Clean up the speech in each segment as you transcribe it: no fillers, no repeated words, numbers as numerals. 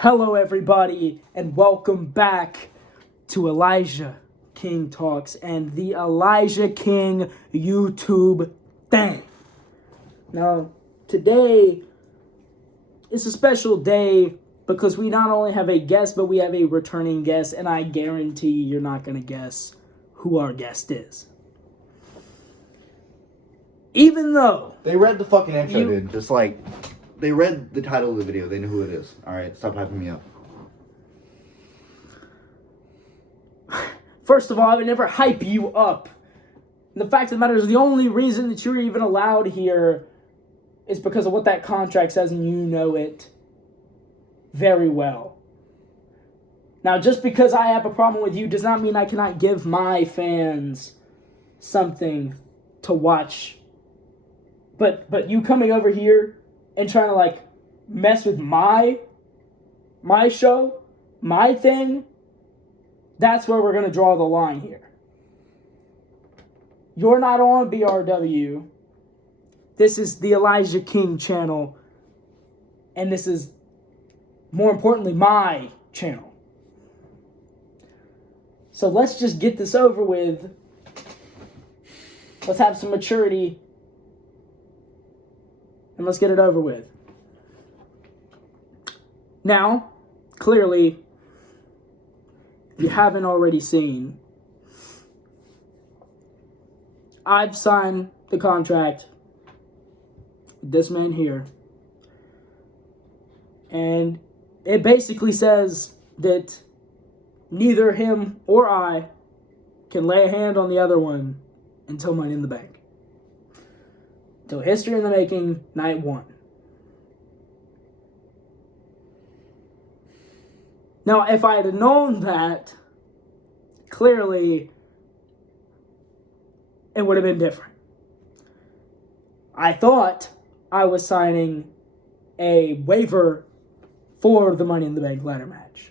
Hello, everybody, and welcome back to Elijah King Talks and the Elijah King YouTube thing. Now, today is a special day because we not only have a guest, but we have a returning guest, and I guarantee you're not going to guess who our guest is. Even though they read the fucking intro, dude. Just like, they read the title of the video. They know who it is. Alright, stop hyping me up. First of all, I would never hype you up. And the fact of the matter is, the only reason that you're even allowed here is because of what that contract says, and you know it very well. Now, just because I have a problem with you does not mean I cannot give my fans something to watch. But you coming over here and trying to, like, mess with my show, my thing, that's where we're going to draw the line here. You're not on BRW. This is the Elijah King channel. And this is, more importantly, my channel. So let's just get this over with. Let's have some maturity. And let's get it over with. Now, clearly, if you haven't already seen, I've signed the contract with this man here. And it basically says that neither him or I can lay a hand on the other one until Money in the Bank. Till History in the Making, Night 1. Now, if I had known that, clearly, it would have been different. I thought I was signing a waiver for the Money in the Bank ladder match.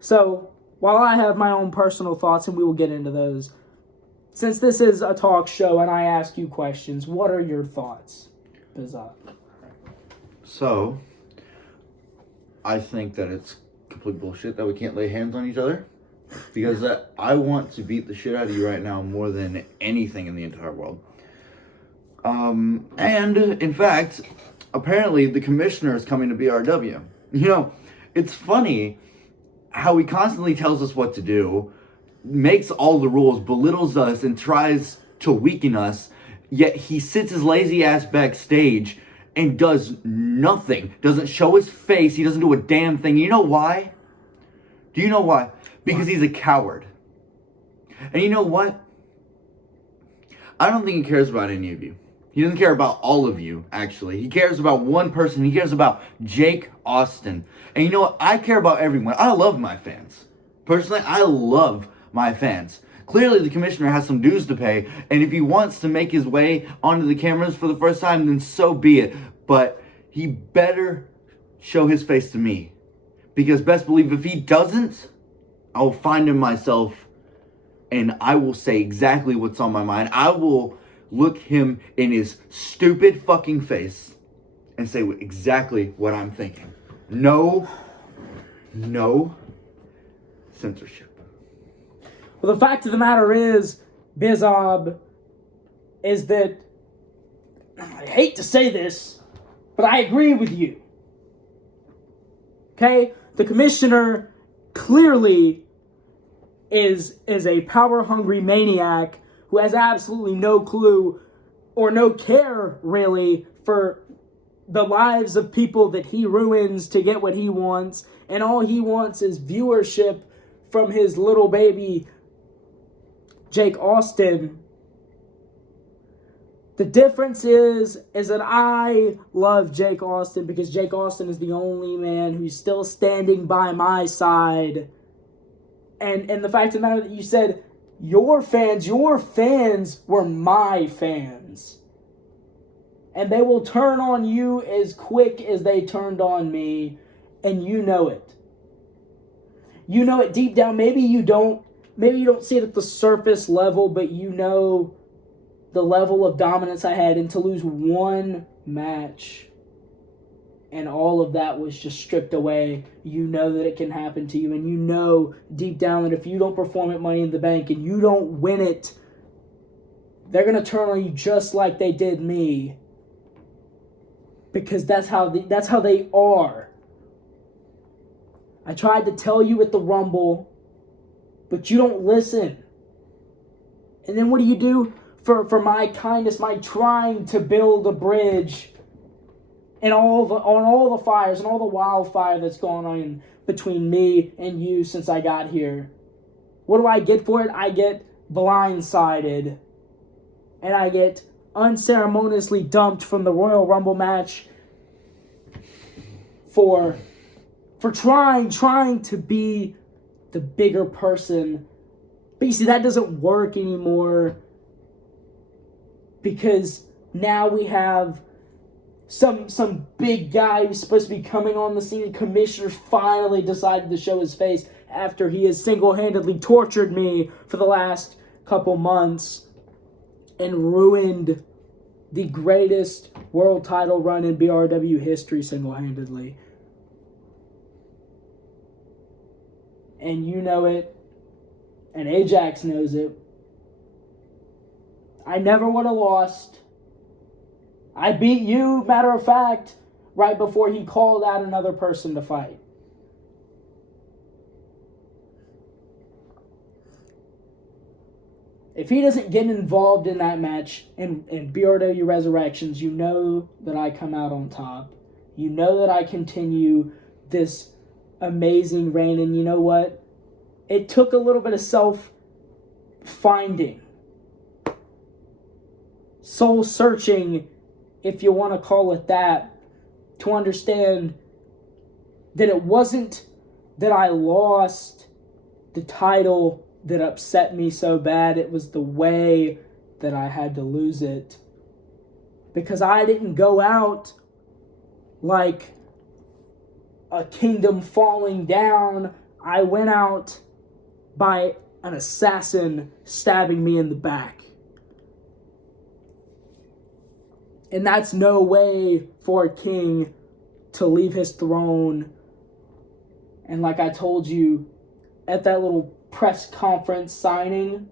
So, while I have my own personal thoughts, and we will get into those, since this is a talk show and I ask you questions, what are your thoughts, Bizzob? So, I think that it's complete bullshit that we can't lay hands on each other. Because I want to beat the shit out of you right now more than anything in the entire world. And, in fact, apparently the commissioner is coming to BRW. You know, it's funny how he constantly tells us what to do, makes all the rules, belittles us, and tries to weaken us, yet he sits his lazy ass backstage and does nothing. Doesn't show his face. He doesn't do a damn thing. You know why? Do you know why? Because he's a coward. And you know what? I don't think he cares about any of you. He doesn't care about all of you, actually. He cares about one person. He cares about Jake Austin. And you know what? I care about everyone. I love my fans. Personally, I love my fans. Clearly, the commissioner has some dues to pay. And if he wants to make his way onto the cameras for the first time, then so be it. But he better show his face to me. Because best believe if he doesn't, I will find him myself. And I will say exactly what's on my mind. I will look him in his stupid fucking face and say exactly what I'm thinking. No censorship. Well, the fact of the matter is, Bizzob, is that, I hate to say this, but I agree with you. Okay? The commissioner clearly is a power-hungry maniac who has absolutely no clue or no care, really, for the lives of people that he ruins to get what he wants. And all he wants is viewership from his little baby, Jake Austin. The difference is that I love Jake Austin because Jake Austin is the only man who's still standing by my side. And the fact of the matter that you said, your fans were my fans. And they will turn on you as quick as they turned on me. And you know it. You know it deep down. Maybe you don't see it at the surface level, but you know the level of dominance I had, and to lose one match and all of that was just stripped away, you know that it can happen to you, and you know deep down that if you don't perform at Money in the Bank and you don't win it, they're going to turn on you just like they did me. Because that's how they are. I tried to tell you at the Rumble, but you don't listen. And then what do you do? For my kindness, my trying to build a bridge, and on all the fires and all the wildfire that's going on between me and you since I got here. What do I get for it? I get blindsided. And I get unceremoniously dumped from the Royal Rumble match for trying to be the bigger person. But you see, that doesn't work anymore, because now we have some big guy who's supposed to be coming on the scene. Commissioner finally decided to show his face after he has single-handedly tortured me for the last couple months and ruined the greatest world title run in BRW history single-handedly. And you know it, and Ajax knows it. I never would have lost. I beat you, matter of fact, right before he called out another person to fight. If he doesn't get involved in that match in BRW Resurrections, you know that I come out on top. You know that I continue this amazing reign. And you know what? It took a little bit of self-finding. Soul-searching, if you want to call it that, to understand that it wasn't that I lost the title that upset me so bad. It was the way that I had to lose it. Because I didn't go out like a kingdom falling down. I went out by an assassin stabbing me in the back. And that's no way for a king to leave his throne. And like I told you at that little press conference signing,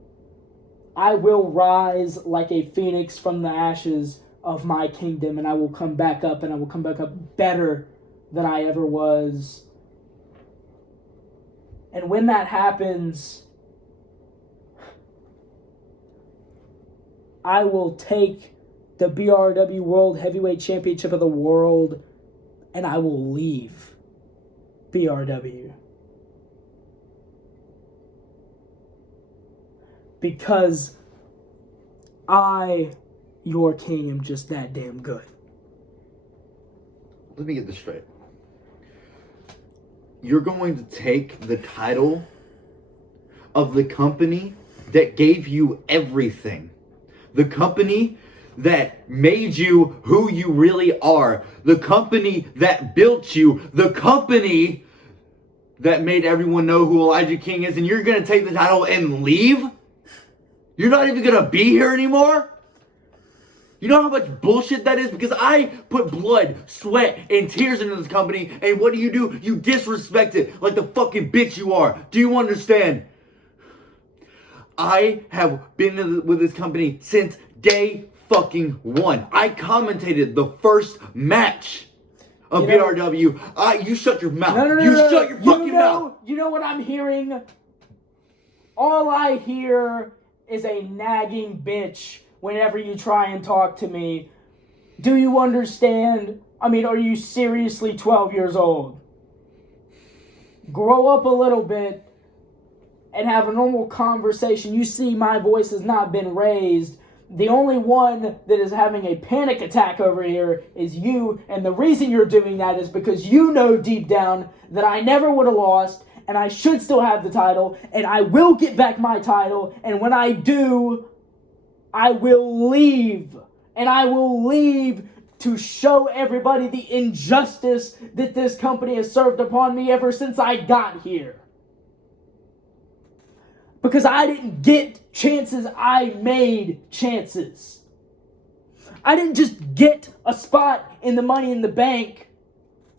I will rise like a phoenix from the ashes of my kingdom, and I will come back up, and I will come back up better than I ever was. And when that happens, I will take the BRW World Heavyweight Championship of the world, and I will leave BRW. Because I, your king, am just that damn good. Let me get this straight. You're going to take the title of the company that gave you everything. The company that made you who you really are. The company that built you. The company that made everyone know who Elijah King is. And you're going to take the title and leave? You're not even going to be here anymore? You know how much bullshit that is? Because I put blood, sweat, and tears into this company, and what do? You disrespect it like the fucking bitch you are. Do you understand? I have been with this company since day fucking one. I commentated the first match of BRW. You shut your mouth. Shut your fucking mouth. You know what I'm hearing? All I hear is a nagging bitch whenever you try and talk to me. Do you understand? I mean, are you seriously 12 years old? Grow up a little bit and have a normal conversation. You see, my voice has not been raised. The only one that is having a panic attack over here is you, and the reason you're doing that is because you know deep down that I never would have lost, and I should still have the title, and I will get back my title, and when I do, I will leave. And I will leave to show everybody the injustice that this company has served upon me ever since I got here. Because I didn't get chances, I made chances. I didn't just get a spot in the Money in the Bank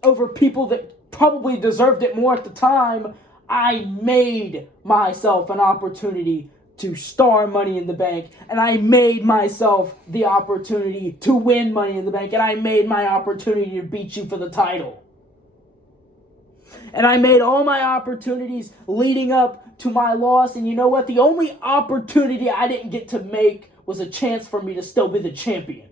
over people that probably deserved it more at the time. I made myself an opportunity to star Money in the Bank, and I made myself the opportunity to win Money in the Bank, and I made my opportunity to beat you for the title. And I made all my opportunities leading up to my loss, and you know what? The only opportunity I didn't get to make was a chance for me to still be the champion.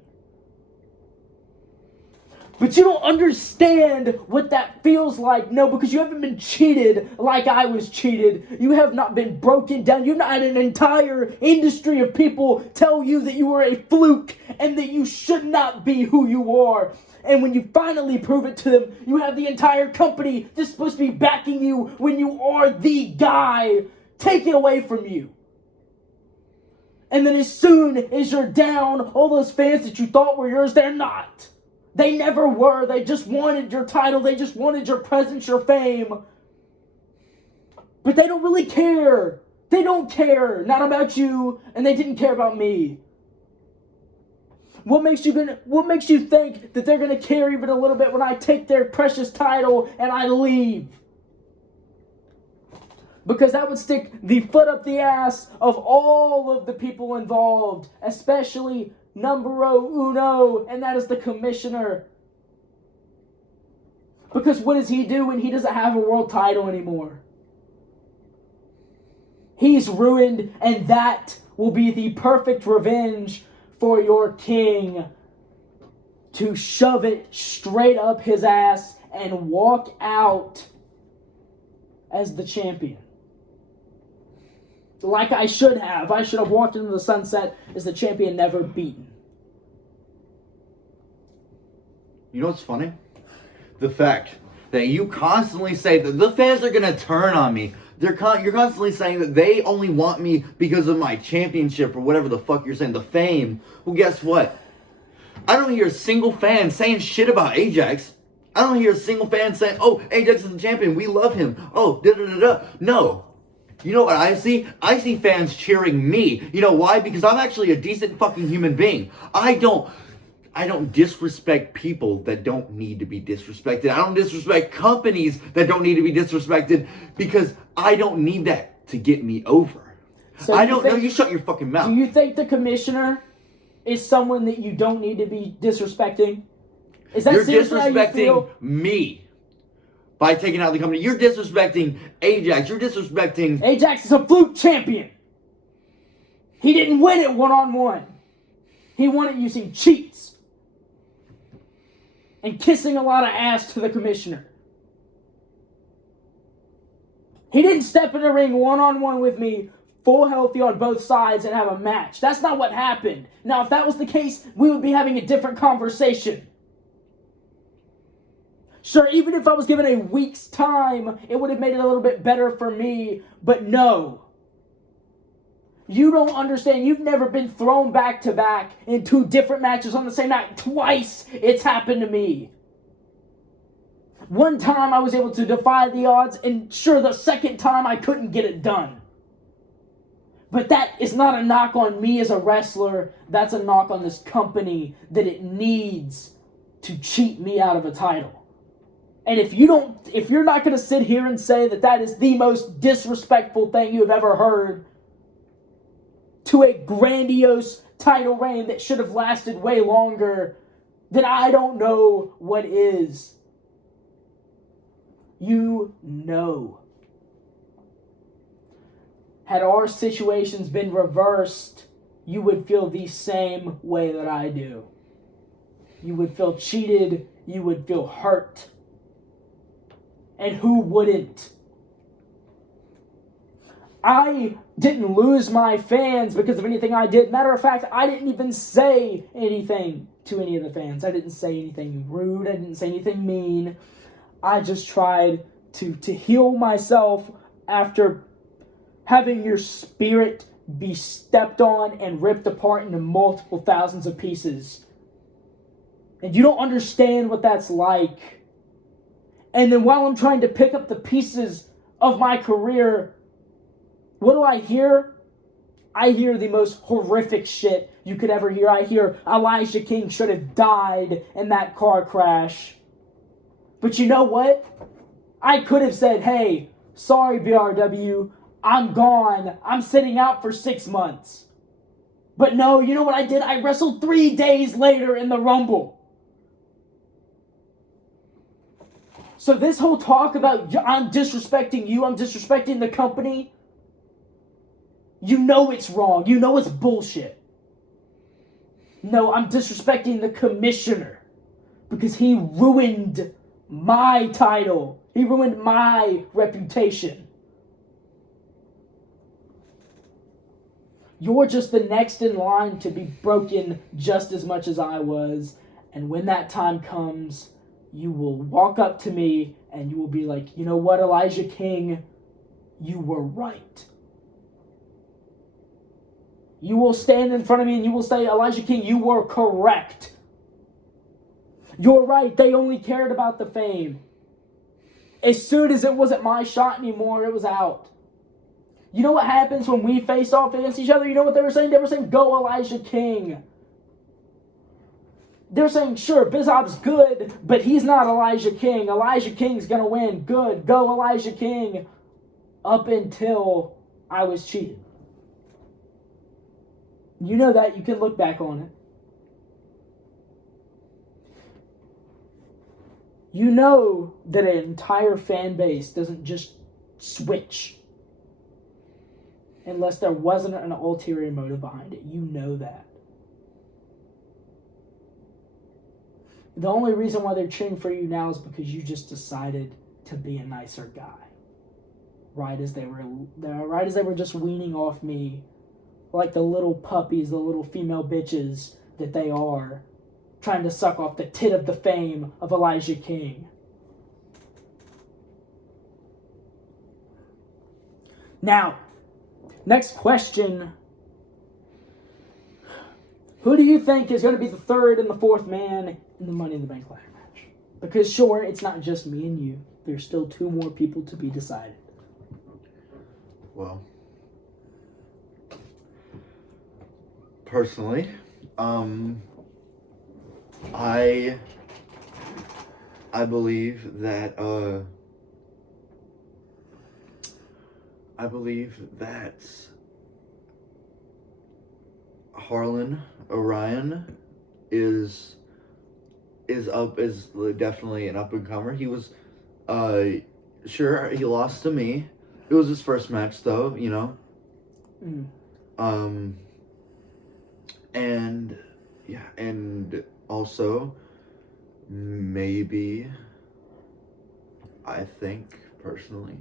But you don't understand what that feels like. No, because you haven't been cheated like I was cheated. You have not been broken down. You've not had an entire industry of people tell you that you were a fluke and that you should not be who you are. And when you finally prove it to them, you have the entire company that's supposed to be backing you when you are the guy take it away from you. And then as soon as you're down, all those fans that you thought were yours, they're not. They never were. They just wanted your title. They just wanted your presence, your fame. But they don't really care. They don't care. Not about you, and they didn't care about me. What makes you think that they're gonna care even a little bit when I take their precious title and I leave? Because that would stick the foot up the ass of all of the people involved, especially numero uno, and that is the commissioner. Because what does he do when he doesn't have a world title anymore? He's ruined, and that will be the perfect revenge for your king, to shove it straight up his ass and walk out as the champion. Like I should have. I should have walked into the sunset as the champion never beaten. You know what's funny? The fact that you constantly say that the fans are going to turn on me. You're constantly saying that they only want me because of my championship or whatever the fuck you're saying, the fame. Well, guess what? I don't hear a single fan saying shit about Ajax. I don't hear a single fan saying, oh, Ajax is the champion, we love him. Oh, da-da-da-da. No. You know what I see? I see fans cheering me. You know why? Because I'm actually a decent fucking human being. I don't disrespect people that don't need to be disrespected. I don't disrespect companies that don't need to be disrespected because I don't need that to get me over. So I don't know. You shut your fucking mouth. Do you think the commissioner is someone that you don't need to be disrespecting? Is that You're seriously how you disrespecting feel? me by taking out the company. You're disrespecting Ajax. You're disrespecting... Ajax is a fluke champion. He didn't win it one-on-one. He won it using cheats and kissing a lot of ass to the commissioner. He didn't step in the ring one-on-one with me, full healthy on both sides, and have a match. That's not what happened. Now, if that was the case, we would be having a different conversation. Sure, even if I was given a week's time, it would have made it a little bit better for me, but no. You don't understand. You've never been thrown back-to-back in two different matches on the same night. Twice it's happened to me. One time I was able to defy the odds, and sure, the second time I couldn't get it done. But that is not a knock on me as a wrestler. That's a knock on this company that it needs to cheat me out of a title. And if you're not going to sit here and say that that is the most disrespectful thing you have ever heard to a grandiose title reign that should have lasted way longer, then I don't know what is. You know. Had our situations been reversed, you would feel the same way that I do. You would feel cheated. You would feel hurt. And who wouldn't? I didn't lose my fans because of anything I did. Matter of fact, I didn't even say anything to any of the fans. I didn't say anything rude. I didn't say anything mean. I just tried to heal myself after having your spirit be stepped on and ripped apart into multiple thousands of pieces. And you don't understand what that's like. And then while I'm trying to pick up the pieces of my career, What do I hear? I hear the most horrific shit you could ever hear. I hear Elijah King should have died in that car crash. But you know what? I could have said, hey, sorry, BRW, I'm gone. I'm sitting out for 6 months. But no, you know what I did? I wrestled 3 days later in the Rumble. So this whole talk about I'm disrespecting you, I'm disrespecting the company, you know it's wrong. You know it's bullshit. No, I'm disrespecting the commissioner because he ruined my title. He ruined my reputation. You're just the next in line to be broken just as much as I was. And when that time comes, you will walk up to me and you will be like, you know what, Elijah King, you were right. You will stand in front of me and you will say, Elijah King, you were correct. You're right, they only cared about the fame. As soon as it wasn't my shot anymore, it was out. You know what happens when we face off against each other? You know what they were saying? They were saying, go Elijah King. They're saying, sure, Bizzob's good, but he's not Elijah King. Elijah King's going to win. Good, go Elijah King. Up until I was cheated. You know that. You can look back on it. You know that an entire fan base doesn't just switch unless there wasn't an ulterior motive behind it. You know that. The only reason why they're cheering for you now is because you just decided to be a nicer guy. Right as they were just weaning off me like the little puppies, the little female bitches that they are, trying to suck off the tit of the fame of Elijah King. Now, next question. Who do you think is going to be the third and the fourth man in the Money in the Bank ladder match? Because sure, it's not just me and you. There's still 2 more people to be decided. Well, personally, I believe that Harlan Orion is definitely an up and comer. He was sure he lost to me. It was his first match though, you know. And yeah, and also maybe I think personally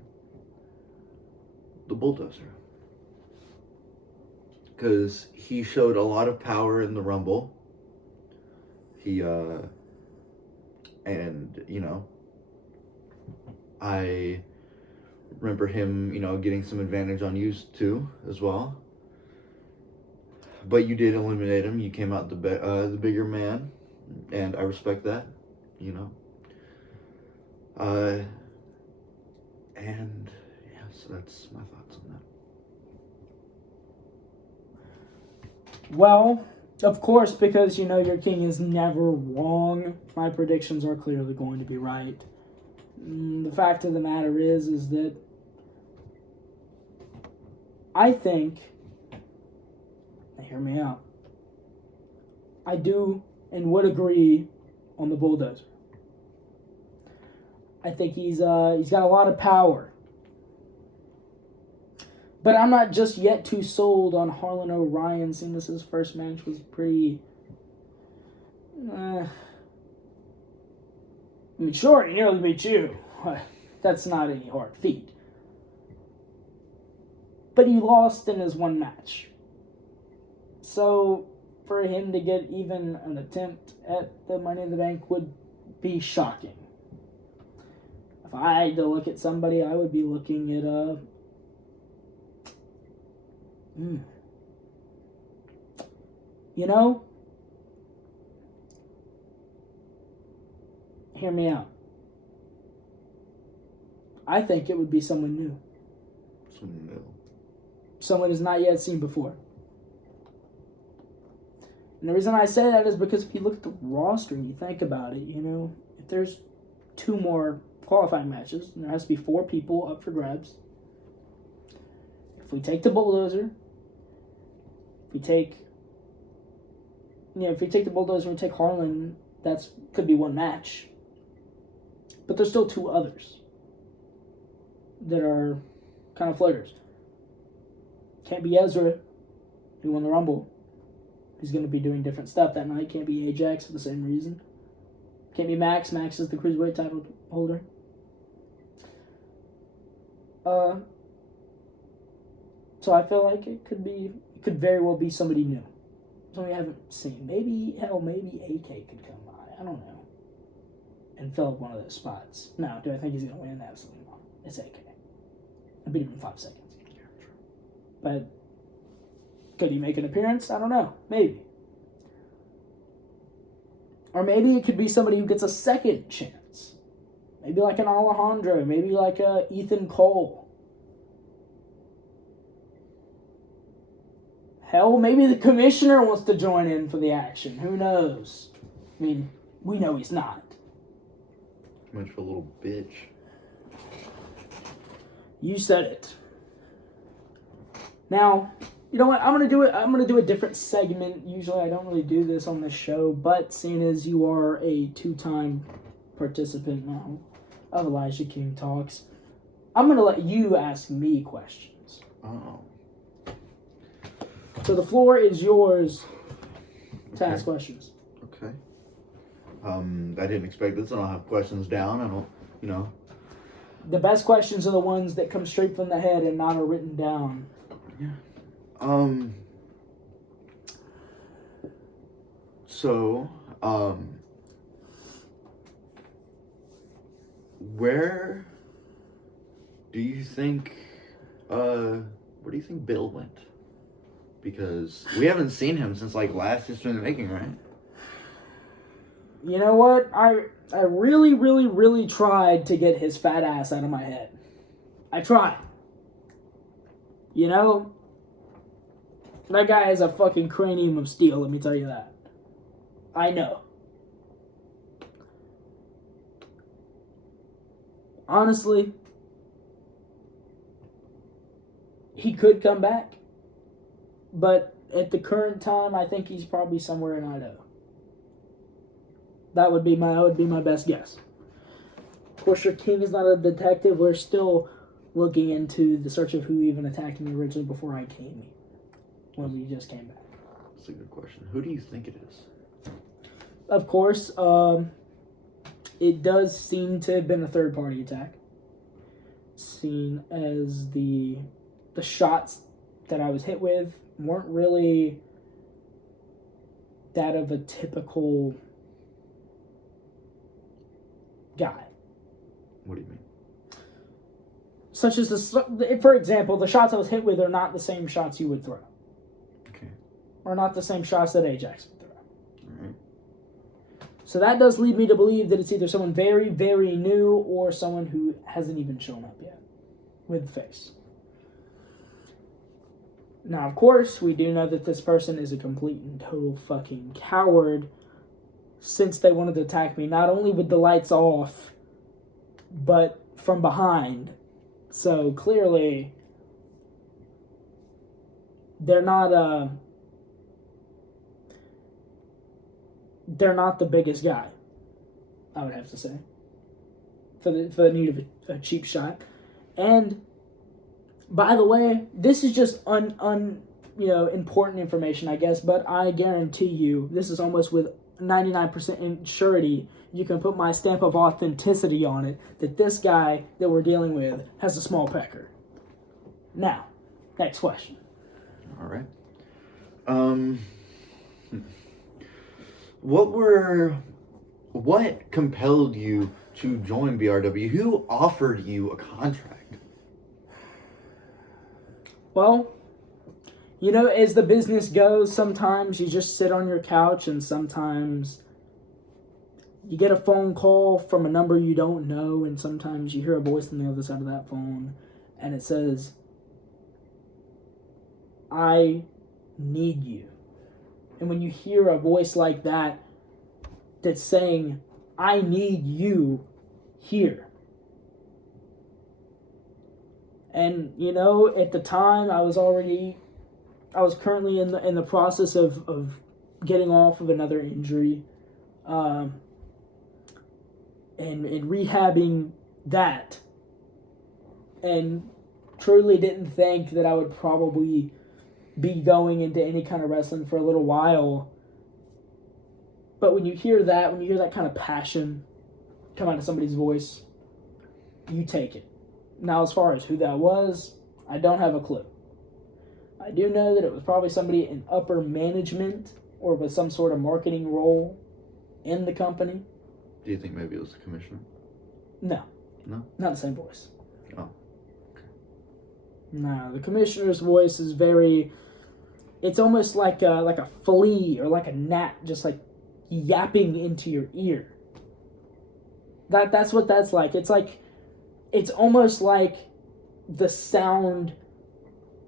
the Bulldozer, because he showed a lot of power in the Rumble. He and you know, I remember him, you know, getting some advantage on you too as well. But you did eliminate him. You came out the bigger man, and I respect that, you know. And yeah, so that's my thoughts on that. Well, of course, because you know your king is never wrong, my predictions are clearly going to be right. The fact of the matter is that I think, hear me out, I do and would agree on the Bulldozer. I think he's got a lot of power. But I'm not just yet too sold on Harlan Orion, seeing this his first match was pretty... I mean, sure, he nearly beat you. That's not any hard feat. But he lost in his one match. So, for him to get even an attempt at the Money in the Bank would be shocking. If I had to look at somebody, I would be looking at you know, hear me out. I think it would be someone new. Someone new. someone has not yet seen before. And the reason I say that is because if you look at the roster and you think about it, if there's 2 more qualifying matches, and there has to be 4 people up for grabs. If we take the Bulldozer, if we take the Bulldozer and we take Harlan, that's could be 1 match. But there's still 2 others that are kind of floaters. Can't be Ezra, who won the Rumble. He's going to be doing different stuff that night. Can't be Ajax for the same reason. Can't be Max. Max is the Cruiserweight title holder. So I feel like it could very well be somebody new. Somebody I haven't seen. Maybe AK could come by. I don't know. And fill up one of those spots. Now, do I think he's going to win? Absolutely not. It's AK. I beat him in 5 seconds. But could he make an appearance? I don't know. Maybe. Or maybe it could be somebody who gets a second chance. Maybe like an Alejandro. Maybe like a Ethan Cole. Hell, maybe the commissioner wants to join in for the action. Who knows? I mean, we know he's not. Too much of a little bitch. You said it. Now, you know what? I'm gonna do a different segment. Usually I don't really do this on this show, but seeing as you are a 2-time participant now of Elijah King Talks, I'm gonna let you ask me questions. Oh. So the floor is yours to ask questions. Okay. I didn't expect this. I don't have questions down. I don't, The best questions are the ones that come straight from the head and not are written down. Yeah. So, where do you think Bill went? Because we haven't seen him since last History in the Making, right? You know what? I really, really, really tried to get his fat ass out of my head. I tried. That guy has a fucking cranium of steel, let me tell you that. I know. Honestly, he could come back. But at the current time, I think he's probably somewhere in Idaho. That would be my best guess. Of course, your King is not a detective. We're still looking into the search of who even attacked me originally before I came here. When we just came back. That's a good question. Who do you think it is? Of course, it does seem to have been a third-party attack. Seen as the shots that I was hit with weren't really that of a typical guy. What do you mean? Such as, for example, the shots I was hit with are not the same shots you would throw. Okay. Or not the same shots that Ajax would throw. All right. So that does lead me to believe that it's either someone very, very new or someone who hasn't even shown up yet with the face. Now, of course, we do know that this person is a complete and total fucking coward since they wanted to attack me, not only with the lights off, but from behind. So, clearly, they're not the biggest guy, I would have to say, for the need of a cheap shot. And by the way, this is just important information, I guess, but I guarantee you, this is almost with 99% surety, you can put my stamp of authenticity on it, that this guy that we're dealing with has a small pecker. Now, next question. All right. What compelled you to join BRW? Who offered you a contract? Well, as the business goes, sometimes you just sit on your couch and sometimes you get a phone call from a number you don't know, and sometimes you hear a voice on the other side of that phone and it says, I need you. And when you hear a voice like that that's saying, I need you here. And, at the time, I was currently in the process of getting off of another injury, and rehabbing that. And truly didn't think that I would probably be going into any kind of wrestling for a little while. But when you hear that kind of passion come out of somebody's voice, you take it. Now, as far as who that was, I don't have a clue. I do know that it was probably somebody in upper management or with some sort of marketing role in the company. Do you think maybe it was the commissioner? No. No? Not the same voice. Oh. No, the commissioner's voice is very... It's almost like a flea or like a gnat just like yapping into your ear. That's what that's like. It's almost like the sound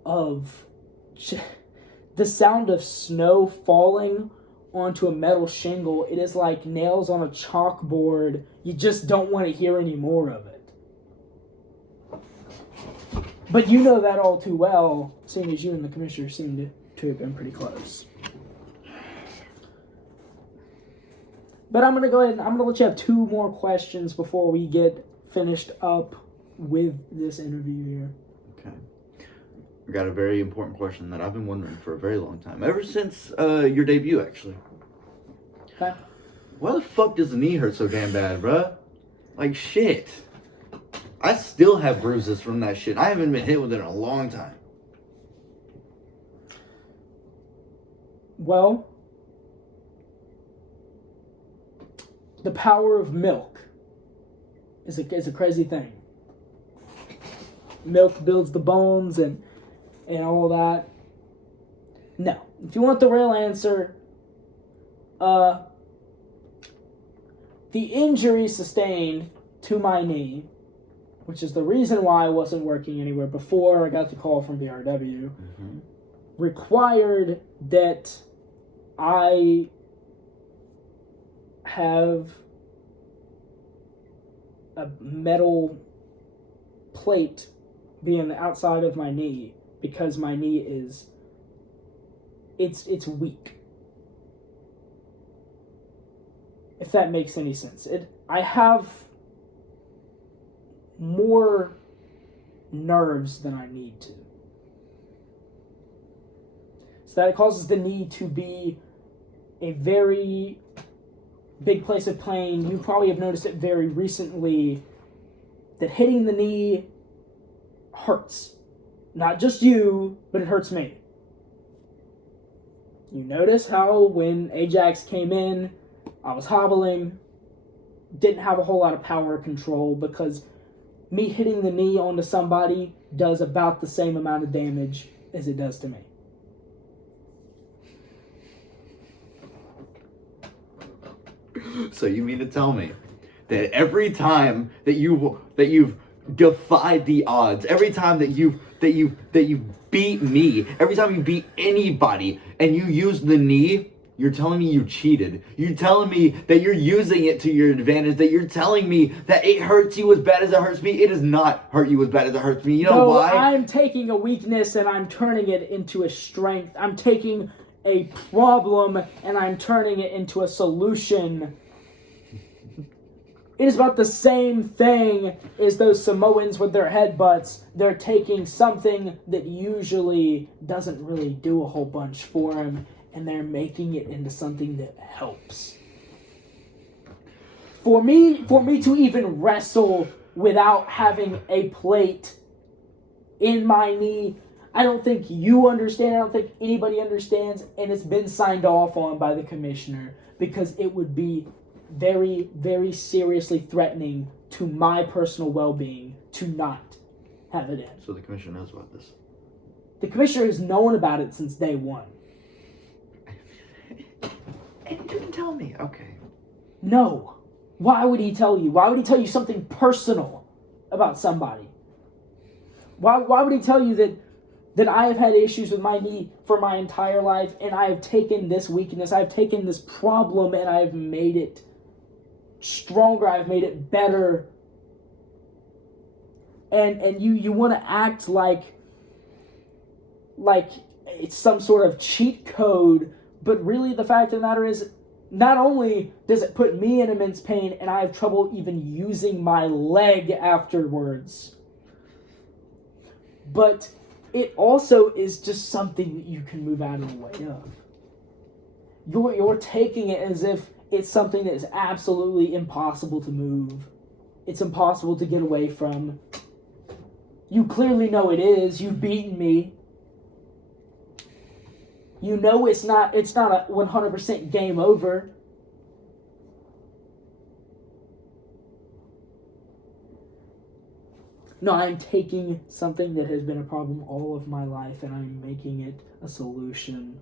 of snow falling onto a metal shingle. It is like nails on a chalkboard. You just don't want to hear any more of it. But you know that all too well, seeing as you and the commissioner seem to have been pretty close. But I'm going to go ahead and I'm going to let you have 2 more questions before we get finished up with this interview here. Okay. I got a very important question that I've been wondering for a very long time. Ever since your debut, actually. Okay. Why the fuck does the knee hurt so damn bad, bruh? Like, shit. I still have bruises from that shit. I haven't been hit with it in a long time. Well, the power of milk is a crazy thing. Milk builds the bones and all that. No. If you want the real answer, the injury sustained to my knee, which is the reason why I wasn't working anywhere before I got the call from BRW, required that I have a metal plate be on the outside of my knee because my knee is it's weak. If that makes any sense. I have more nerves than I need to. So that causes the knee to be a very big place of pain. You probably have noticed it very recently that hitting the knee hurts. Not just you, but it hurts me. You notice how when Ajax came in, I was hobbling, didn't have a whole lot of power control because me hitting the knee onto somebody does about the same amount of damage as it does to me. So you mean to tell me that every time that you've defied the odds, every time that you beat me, every time you beat anybody and you use the knee, you're telling me you cheated. You're telling me that you're using it to your advantage, that you're telling me that it hurts you as bad as it hurts me. It does not hurt you as bad as it hurts me. You know why? I'm taking a weakness and I'm turning it into a strength. I'm taking a problem and I'm turning it into a solution. It is about the same thing as those Samoans with their headbutts. They're taking something that usually doesn't really do a whole bunch for them, and they're making it into something that helps. For me to even wrestle without having a plate in my knee, I don't think you understand, I don't think anybody understands, and it's been signed off on by the commissioner because it would be very, very seriously threatening to my personal well-being to not have it in. So the commissioner knows about this? The commissioner has known about it since day one. And he didn't tell me. Okay. No. Why would he tell you? Why would he tell you something personal about somebody? Why would he tell you that I have had issues with my knee for my entire life, and I have taken this weakness, I've taken this problem, and I've made it stronger, I've made it better. And you want to act like it's some sort of cheat code, but really the fact of the matter is, not only does it put me in immense pain, and I have trouble even using my leg afterwards, but it also is just something that you can move out of the way of. You're taking it as if it's something that is absolutely impossible to move. It's impossible to get away from. You clearly know it is. You've beaten me. You know it's not a 100% game over. No, I'm taking something that has been a problem all of my life and I'm making it a solution.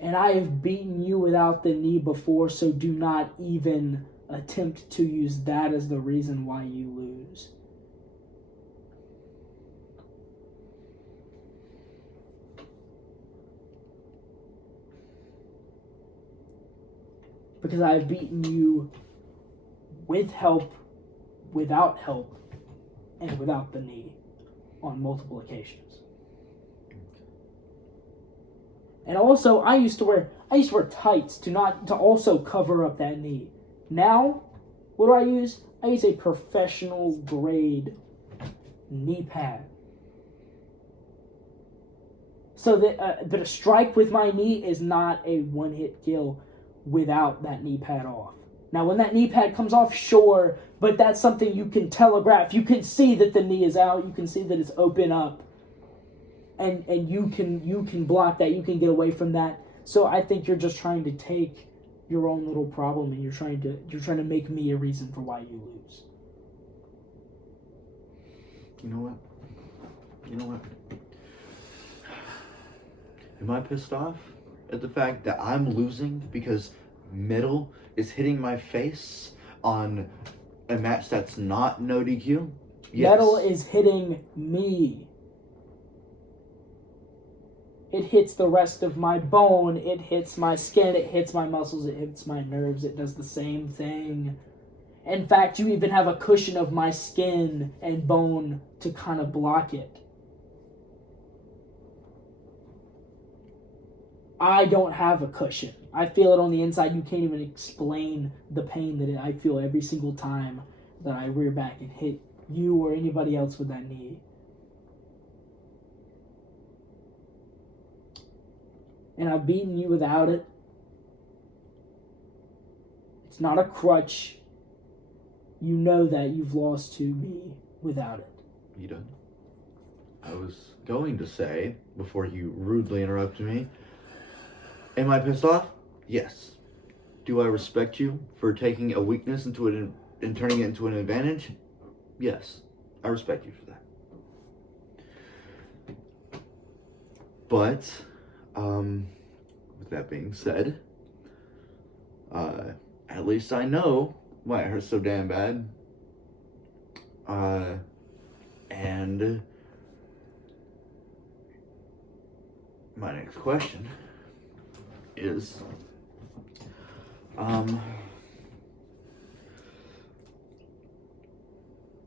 And I have beaten you without the knee before, so do not even attempt to use that as the reason why you lose. Because I have beaten you with help, without help, and without the knee on multiple occasions. And also, I used to wear tights to also cover up that knee. Now, what do I use? I use a professional grade knee pad. So that a strike with my knee is not a one-hit kill without that knee pad off. Now, when that knee pad comes off, sure, but that's something you can telegraph. You can see that the knee is out. You can see that it's open up. And you can block that. You can get away from that. So I think you're just trying to take your own little problem and you're trying to make me a reason for why you lose. You know what? Am I pissed off at the fact that I'm losing because metal is hitting my face on a match that's not no DQ? Yes. Metal is hitting me. It hits the rest of my bone. It hits my skin. It hits my muscles. It hits my nerves. It does the same thing. In fact, you even have a cushion of my skin and bone to kind of block it. I don't have a cushion. I feel it on the inside. You can't even explain the pain that I feel every single time that I rear back and hit you or anybody else with that knee. And I've beaten you without it. It's not a crutch. You know that you've lost to me without it. You done? I was going to say, before you rudely interrupted me, am I pissed off? Yes. Do I respect you for taking a weakness and turning it into an advantage? Yes. I respect you for that. But, with that being said, at least I know why it hurts so damn bad. And my next question is,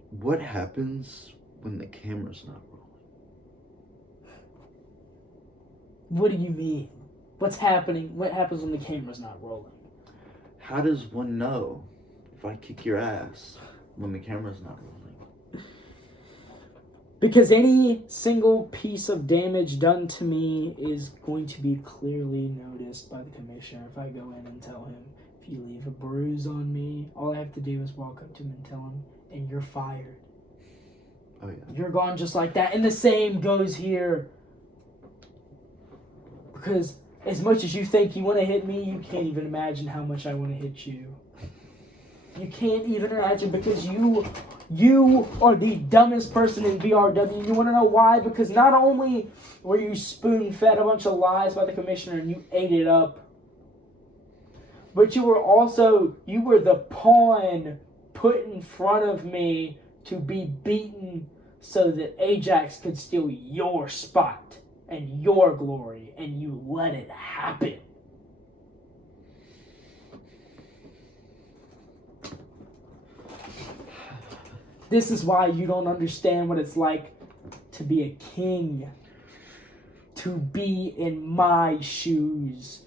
what happens when the camera's not rolling? What do you mean? What's happening? What happens when the camera's not rolling? How does one know if I kick your ass when the camera's not rolling? Because any single piece of damage done to me is going to be clearly noticed by the commissioner. If I go in and tell him, if you leave a bruise on me, all I have to do is walk up to him and tell him, and you're fired. Oh, yeah. You're gone just like that. And the same goes here. Because as much as you think you want to hit me, you can't even imagine how much I want to hit you. You can't even imagine, because you are the dumbest person in BRW. You want to know why? Because not only were you spoon-fed a bunch of lies by the commissioner and you ate it up, but you were the pawn put in front of me to be beaten so that Ajax could steal your spot and your glory, and you let it happen. This is why you don't understand what it's like to be a king. To be in my shoes.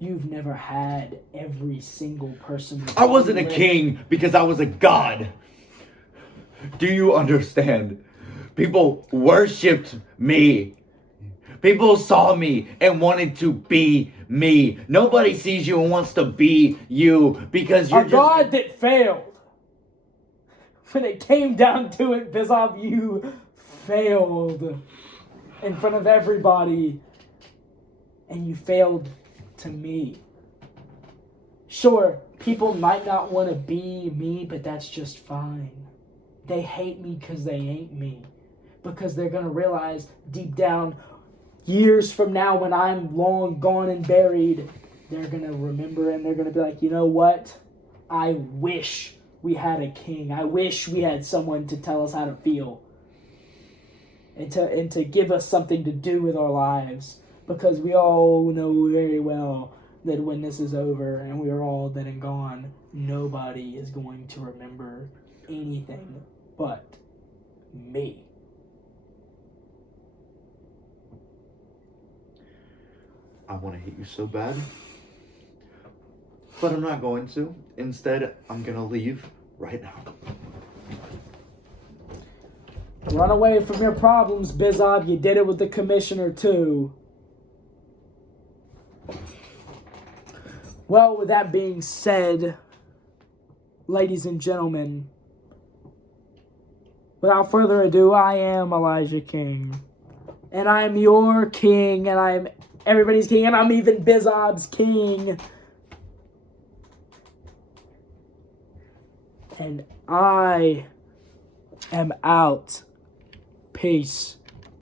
You've never had every single person. I wasn't a king because I was a god. Do you understand? People worshipped me. People saw me and wanted to be me. Nobody sees you and wants to be you because you're a god that failed. When it came down to it, Bizzob, you failed in front of everybody. And you failed to me. Sure, people might not want to be me, but that's just fine. They hate me because they ain't me. Because they're going to realize deep down, years from now when I'm long gone and buried, they're going to remember and they're going to be like, you know what? I wish we had a king. I wish we had someone to tell us how to feel. And to give us something to do with our lives. Because we all know very well that when this is over and we are all dead and gone, nobody is going to remember anything but me. I want to hate you so bad. But I'm not going to. Instead, I'm going to leave right now. Run away from your problems, Bizzob. You did it with the commissioner, too. Well, with that being said, ladies and gentlemen, without further ado, I am Elijah King. And I'm your king, and I'm everybody's king, and I'm even Bizzob's king. And I am out. Peace.